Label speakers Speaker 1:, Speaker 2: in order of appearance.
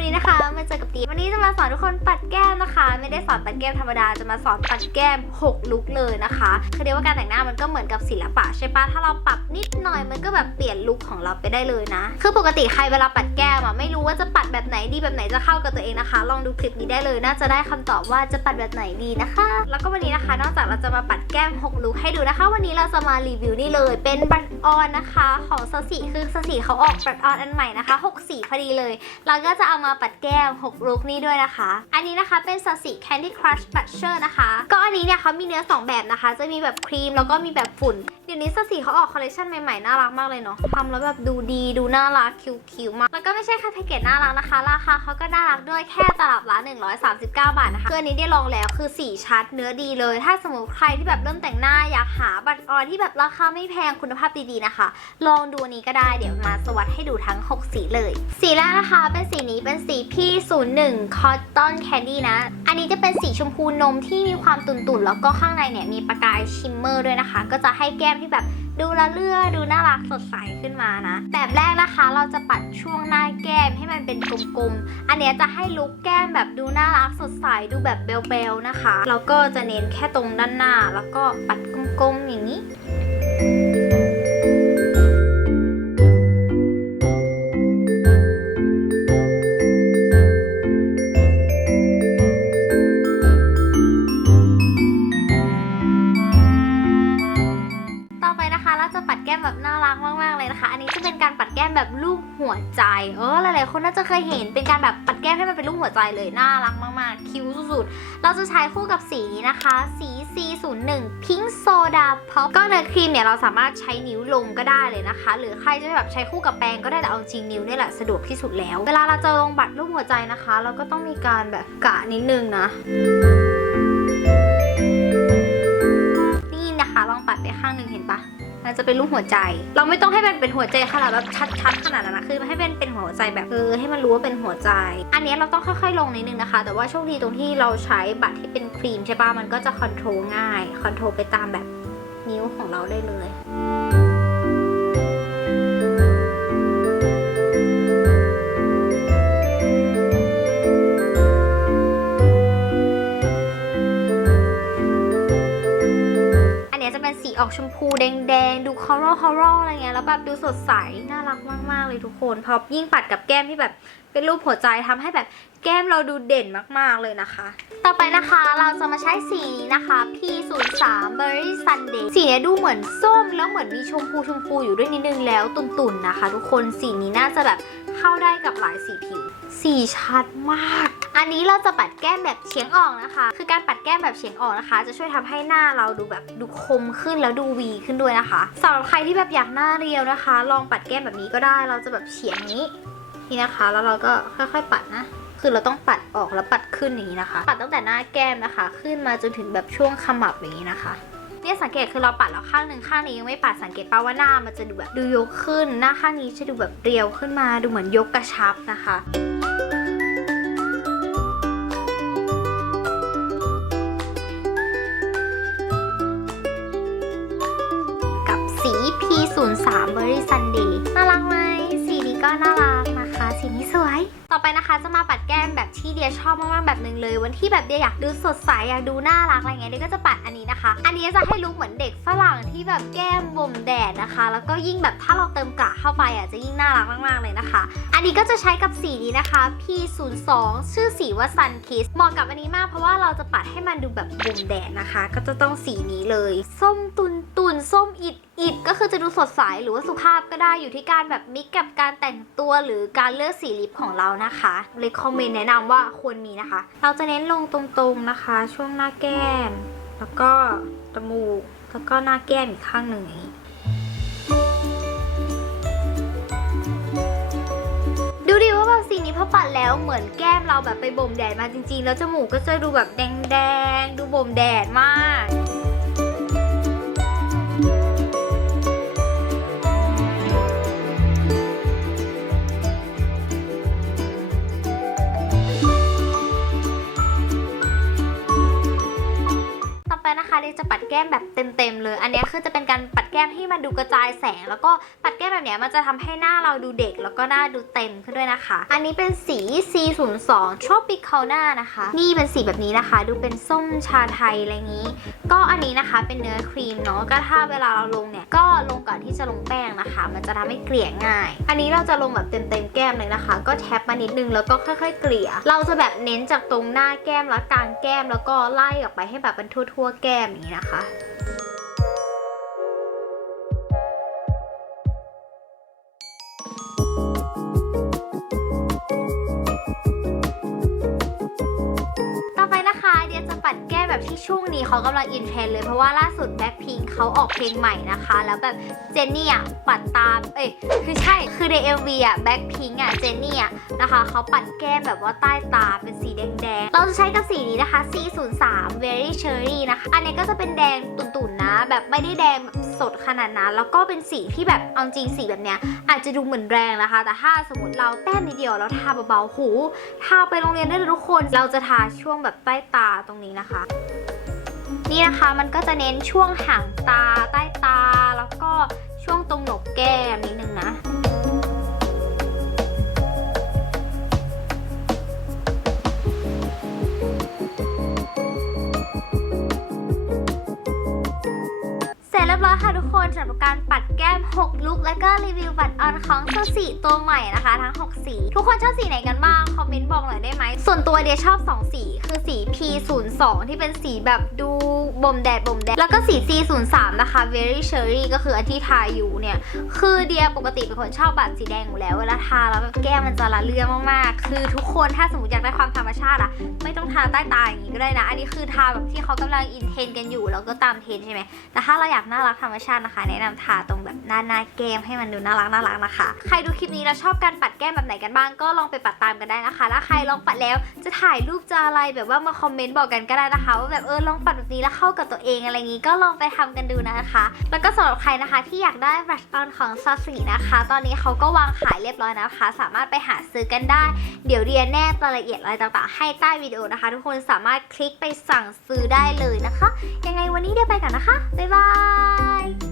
Speaker 1: วันนี้นะคะม ตีวันนี้จะมาสอนทุกคนปัดแก้มนะคะ ไม่ได้สอนปัดแก้มธรรมดาจะมาสอนปัดแก้ม 6 ลุกเลยนะคะคือเรียกว่าการแต่งหน้ามันก็เหมือนกับศิลปะใช่ปะถ้าเราปรับนิดหน่อยมันก็แบบเปลี่ยนลุคของเราไปได้เลยนะ คือปกติใครเวลาปัดแก้มอะไม่รู้ว่าจะปัดแบบไหนดีแบบไหนจะเข้ากับตัวเองนะคะ ลองดูคลิปนี้ได้เลยน่าจะได้คำตอบว่าจะปัดแบบไหนดีนะคะ แล้วก็วันนี้นะคะ นอกจากเราจะมาปัดแก้ม 6 ลุคให้ดูนะคะ วันนี้เราจะมารีวิวนี่เลยเป็นบัตออนนะคะของสสีคือสสีเขาออกบัตออนอันใหม่นะคะ 6 สีพอดีเลย เราก็จะเอามาปัดแก้ม 6ลุคนี้ด้วยนะคะ อันนี้นะคะเป็นสสิ Candy Crush Butcher นะคะ ก็อันนี้เนี่ยเขามีเนื้อ 2 แบบนะคะ จะมีแบบครีมแล้วก็มีแบบ ฝุ่น เดี๋ยวนี้สสีเขาออกคอลเลคชันใหม่ๆ น่ารักมากเลยเนาะทำแล้วแบบดูดีดูน่ารักคิวๆมาก แล้วก็ไม่ใช่แค่แพ็กเกจน่ารักนะคะ ราคาเขาก็น่ารักด้วยแค่ตลับละ 139 บาทนะคะคืออันนี้ได้ลองแล้วคือสีชัดเนื้อดีเลย ถ้าสมมติใครที่แบบเริ่มแต่งหน้าอยากหาบัตรออนที่แบบราคาไม่แพงคุณภาพดีๆนะคะ ลองดูนนี้ก็ได้เดี๋ยวมาสวัสดให้ดูทั้ง 6 สีเลย สีแรกนะคะเป็นสีนี้เป็นสี P01 Cotton Candy นะ อันนี้จะเป็นสีชมพูนมที่มีความตุ่นๆ แล้วก็ข้างในเนี่ยมีประกายชิมเมอร์ด้วยนะคะ ก็จะให้แก้มที่แบบดูละเลื่อดูน่ารักสดใสขึ้นมานะ แบบแรกนะคะเราจะปัดช่วงหน้าแก้มให้มันเป็นกลมๆ อันนี้จะให้ลุคแก้มแบบดูน่ารักสดใสดูแบบเบลๆนะคะ แล้วก็จะเน้นแค่ตรงด้านหน้า แล้วก็ปัดกลมๆอย่างนี้ การปัดแก้มแบบรูปหัวใจ เออหลายๆคนน่าจะเคยเห็นเป็นการแบบปัดแก้มให้มันเป็นรูปหัวใจเลยน่ารักมากๆ คิ้วสุดๆ เราจะใช้คู่กับสีนี้นะคะ สี C01 Pink Soda Pop ก็เนื้อครีมเนี่ยเราสามารถใช้นิ้วลงก็ได้เลยนะคะ หรือใครจะแบบใช้คู่กับแปรงก็ได้แต่เอาจริงนิ้วนี่แหละสะดวกที่สุดแล้ว เวลาเราจะลงบัตรรูปหัวใจนะคะ เราก็ต้องมีการแบบกะนิดนึงนะนี่นะคะลองปัดไปข้างหนึ่งเห็นปะ มันจะเป็นรูปหัวใจ เราไม่ต้องให้มันเป็นหัวใจขนาดแบบชัดๆขนาดนั้นนะคือให้มันเป็นหัวใจแบบเออให้มันรู้ว่าเป็นหัวใจ อันนี้เราต้องค่อยๆลงนิดนึงนะคะ แต่ว่าโชคดีตรงที่เราใช้บัตรที่เป็นครีมใช่ปะมันก็จะคอนโทรลง่ายคอนโทรลไปตามแบบนิ้วของเราได้เลย ออกชมพูแดงๆ ดูคอรัลคอรัลอะไรเงี้ยแล้วแบบดูสดใส น่ารักมากๆเลยทุกคนพอยิ่งปัดกับแก้มที่แบบเป็นรูปหัวใจทำให้แบบแก้มเราดูเด่นมากๆเลยนะคะ ต่อไปนะคะเราจะมาใช้สีนี้นะคะ P03 Berry Sunday สีนี้ดูเหมือนส้มแล้วเหมือนมีชมพูชมพูอยู่ด้วยนิดนึงแล้วตุ่นๆนะคะ ทุกคนสีนี้น่าจะแบบเข้าได้กับหลายสีผิว สีชัดมาก อันนี้เราจะปัดแก้มแบบเฉียงออกนะคะ คือการปัดแก้มแบบเฉียงออกนะคะ จะช่วยทำให้หน้าเราดูแบบดูคมขึ้นแล้วดูวีขึ้นด้วยนะคะสำหรับใครที่แบบอยากหน้าเรียวนะคะ ลองปัดแก้มแบบนี้ก็ได้ เราจะแบบเฉียงนี้นี่นะคะ แล้วเราก็ค่อยๆ ปัดนะคือเราต้องปัดออกแล้วปัดขึ้นอย่างนี้นะคะ ปัดตั้งแต่หน้าแก้มนะคะ ขึ้นมาจนถึงแบบช่วงขมับอย่างนี้นะคะเนี่ยสังเกตคือเราปัดแล้วข้างหนึ่งข้างนี้ยังไม่ปัดสังเกตป่าว่าหน้ามันจะดูแบบดูยกขึ้น หน้าข้างนี้จะดูแบบเรียวขึ้นมาดูเหมือนยกกระชับนะคะ Berry Sunday น่ารักไหมสีนี้ก็น่ารักนะคะ สีนี้สวย ต่อไปนะคะจะมาปัดแก้มแบบที่เดียชอบมากๆแบบหนึ่งเลย วันที่แบบเดียอยากดูสดใสอยากดูน่ารักอะไรเงี้ยเดียก็จะปัดอันนี้นะคะ อันนี้จะให้ลุคเหมือนเด็กฝรั่งที่แบบแก้มบ่มแดดนะคะ แล้วก็ยิ่งแบบถ้าเราเติมกระเข้าไปอะจะยิ่งน่ารักมากๆเลยนะคะ อันนี้ก็จะใช้กับสีนี้นะคะ P02 ชื่อสีว่า Sun Kiss เหมาะกับอันนี้มากเพราะว่าเราจะปัดให้มันดูแบบบ่มแดดนะคะ ก็จะต้องสีนี้เลย ส้มตุนตุนส้มอิด อิดก็คือจะดูสดใสหรือว่าสุภาพก็ได้อยู่ที่การแบบมิกกับการแต่งตัวหรือการเลือกสีลิปของเรานะคะเลยคอมเมนต์แนะนำว่าควรมีนะคะ เราจะเน้นลงตรงๆนะคะ ช่วงหน้าแก้ม แล้วก็จมูกแล้วก็หน้าแก้มอีกข้างหนึ่งอย่างนี้ดูดิว่าแบบสีนี้พอปัดแล้วเหมือนแก้มเราแบบไปบ่มแดดมาจริงๆ แล้วจมูกก็จะดูแบบแดงๆ ดูบ่มแดดมาก แก้มแบบเต็มๆเลย อันนี้คือจะเป็นการปัด ก้มก้มที่มันดูกระจายแสง แล้วก็ปัดแก้มแบบเนี้ยมันจะทำให้หน้าเราดูเด็ก แล้วก็หน้าดูเต็มขึ้นด้วยนะคะ อันนี้เป็นสี C02 Tropicana นะคะ นี่เป็นสีแบบนี้นะคะ ดูเป็นส้มชาไทยอะไรอย่างนี้ ก็อันนี้นะคะเป็นเนื้อครีมเนาะก็ถ้าเวลาเราลงเนี่ยก็ลงก่อนที่จะลงแป้งนะคะ มันจะทำให้เกลี่ยง่าย อันนี้เราจะลงแบบเต็มๆแก้มเลยนะคะ ก็แทบมานิดนึงแล้วก็ค่อย ๆ เกลี่ย เราจะแบบเน้นจากตรงหน้าแก้มและกลางแก้มแล้วก็ไล่ออกไปให้แบบเป็นทั่วๆ แก้มอย่างนี้นะคะ แบบที่ช่วงนี้เขากำลังอินเทรนเลย เพราะว่าล่าสุดแบ็คพิงเขาออกเพลงใหม่นะคะ แล้วแบบเจนนี่อะปัดตาเอ้ยคือใช่คือใน MV อะแบ็คพิงอะเจนนี่อะนะคะเขาปัดแก้มแบบว่าใต้ตาเป็นสีแดงๆ เราจะใช้กับสีนี้นะคะ C03 Very Cherry นะคะ อันนี้ก็จะเป็นแดงตุ่นๆนะ แบบไม่ได้แดงแบบสดขนาดนั้นแล้วก็เป็นสีที่แบบเอาจริงสีแบบเนี้ยอาจจะดูเหมือนแรงนะคะ แต่ถ้าสมมติเราแต้มนิดเดียวแล้วทาเบาๆหูทาไปโรงเรียนได้เลยทุกคน เราจะทาช่วงแบบใต้ตาตรงนี้นะคะ นี่นะคะมันก็จะเน้นช่วงห่างตาใต้ตา แล้วก็ช่วงตรงหนกแก้มนิดนึงนะเสร็จเรียบร้อยค่ะทุกคนสำหรับการปัด แก้ม 6 ลุคและก็รีวิวบัตรออนของเสื้อสีตัวใหม่นะคะ ทั้ง 6 สี ทุกคนชอบสีไหนกันบ้าง คอมเมนต์บอกหน่อยได้ไหม ส่วนตัวเดียชอบ 2 สี คือสี P02 ที่เป็นสีแบบดูบ่มแดดบ่มแดด แล้วก็สี C03 นะคะ Very Cherry ก็คืออันที่ทาอยู่เนี่ย คือเดียปกติเป็นคนชอบบัตรสีแดงอยู่แล้ว เวลาทาแล้วแบบแก้มมันจะละเรื่อมากๆ คือทุกคนถ้าสมมติอยากได้ความธรรมชาติอะไม่ต้องทาใต้ตาอย่างนี้ก็ได้นะ อันนี้คือทาแบบที่เขากำลังอินเทนกันอยู่แล้วก็ตามเทนใช่ไหมแต่ถ้าเราอยากน่ารักธรรมชาตินะคะ แนะนำทาตรงแบบหน้าหน้าแก้มให้มันดูน่ารักน่ารักนะคะ ใครดูคลิปนี้แล้วชอบการปัดแก้มแบบไหนกันบ้างก็ลองไปปัดตามกันได้นะคะ แล้วใครลองปัดแล้วจะถ่ายรูปจะอะไรแบบว่ามาคอมเมนต์บอกกันก็ได้นะคะว่าแบบเออลองปัดแบบนี้แล้วเข้ากับตัวเองอะไรอย่างนี้ก็ลองไปทำกันดูนะคะ แล้วก็สำหรับใครนะคะที่อยากได้บัตออนของซาสีนะคะ ตอนนี้เขาก็วางขายเรียบร้อยนะคะ สามารถไปหาซื้อกันได้ เดี๋ยวเรียนแนบรายละเอียดอะไรต่างๆ ให้ใต้วิดีโอนะคะ ทุกคนสามารถคลิกไปสั่งซื้อได้เลยนะคะ ยังไงวันนี้เดี๋ยวไปกันนะคะ บ๊ายบาย